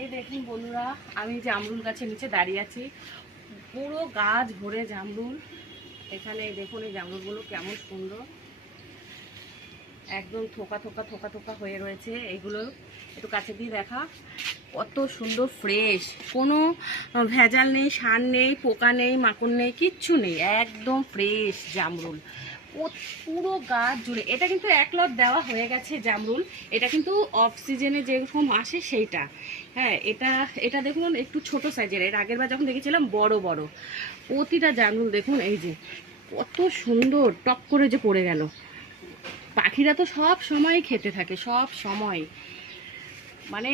এই দেখুন বন্ধুরা, আমি জামরুল গাছের নিচে দাঁড়িয়ে আছি। পুরো গাছ ভরে জামরুল। এখানে দেখুন এই জামরুলগুলো কেমন সুন্দর, একদম থোকা থোকা থোকা থোকা হয়ে রয়েছে। এগুলো একটু কাছে দিয়ে দেখা, কত সুন্দর ফ্রেশ, কোনো ভেজাল নেই, সার নেই, পোকা নেই, মাকড় নেই, কিচ্ছু নেই, একদম ফ্রেশ জামরুল পুরো গাছ জুড়ে। এটা কিন্তু এক লট দেওয়া হয়ে গেছে জামরুল, এটা কিন্তু অফ সিজনে যেরকম আসে সেইটা। হ্যাঁ, এটা এটা দেখুন একটু ছোট সাইজের, এর আগের বার যখন দেখেছিলাম বড় বড়। প্রতিটা জামরুল দেখুন এই যে কত সুন্দর টক করে যে পড়ে গেল। পাখিরা তো সব সময় খেতে থাকে, সব সময়। মানে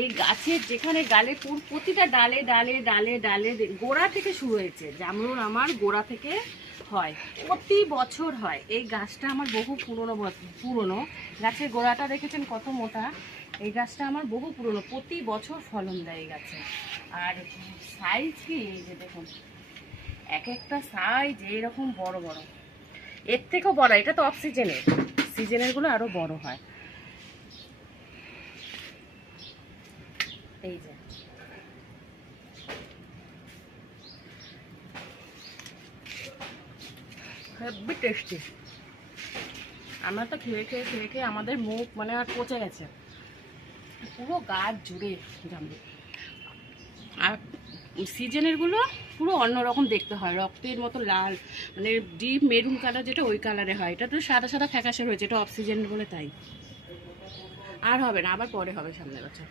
এই গাছের যেখানে ডালে, প্রতিটা ডালে ডালে ডালে ডালে গোড়া থেকে শুরু হয়েছে জামরুল। আমার গোড়া থেকে হয়, প্রতি বছর হয়। এই গাছটা আমার বহু পুরনো গাছের গোড়াটা দেখেছেন কত মোটা। এই গাছটা আমার বহু পুরনো, প্রতি বছর ফলন দেয় এই গাছে। আর সাইজ কি, এই যে দেখুন এক একটা সাইজ এইরকম বড় বড়, এর থেকেও বড়। এটা তো অফ সিজনের, সিজনের গুলো আরো বড় হয়। এই যে হেভি টেস্টি। আমরা তো খেয়ে খেয়ে খেয়ে খেয়ে আমাদের মুখ মানে আর পচে গেছে। পুরো গাছ জুড়ে জামরুল। আর সিজনের গুলো পুরো অন্যরকম দেখতে হয়, রক্তের মতো লাল, মানে ডিপ মেরুন কালার, যেটা ওই কালারে হয়। এটা তো সাদা সাদা ফ্যাকাশে রয়েছে, এটা অফ সিজন বলে তাই। আর হবে না, আবার পরে হবে সামনের বছর।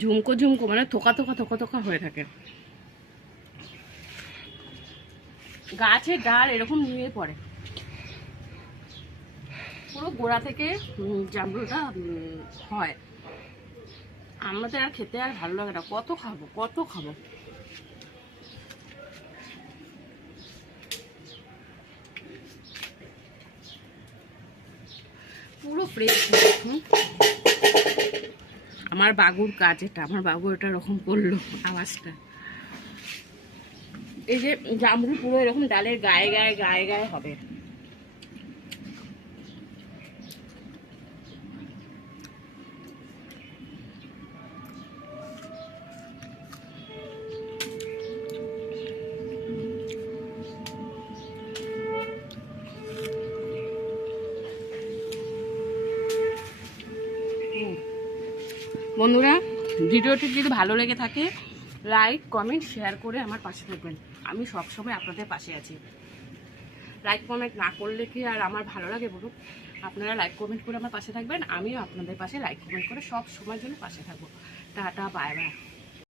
ঝুমকো ঝুমকো, মানে থোকা থোকা থোকা থোকা হয়ে থাকে। গাছে ডাল এরকম নিয়ে পড়ে, পুরো গোড়া থেকে জামরুলটা হয়। আমাদের আর খেতে আর ভালো লাগে না, কত খাবো কত খাবো। পুরো ফ্রেশ। দেখুন আমার বাবুর কাজ এটা, আমার বাবু এটা এরকম করলো আওয়াজটা। এই যে জামরুল পুরো এরকম ডালের গায়ে গায়ে গায়ে গায়ে হবে। বন্ধুরা, ভিডিওটি যদি ভালো লেগে থাকে লাইক কমেন্ট শেয়ার করে আমার পাশে থাকবেন। আমি সবসময় আপনাদের পাশে আছি। লাইক কমেন্ট না করলে কি আর আমার ভালো লাগে বলুন? আপনারা লাইক কমেন্ট করে আমার পাশে থাকবেন, আমিও আপনাদের পাশে লাইক কমেন্ট করে সব সময়ের জন্য পাশে থাকবো। Tata, bye bye.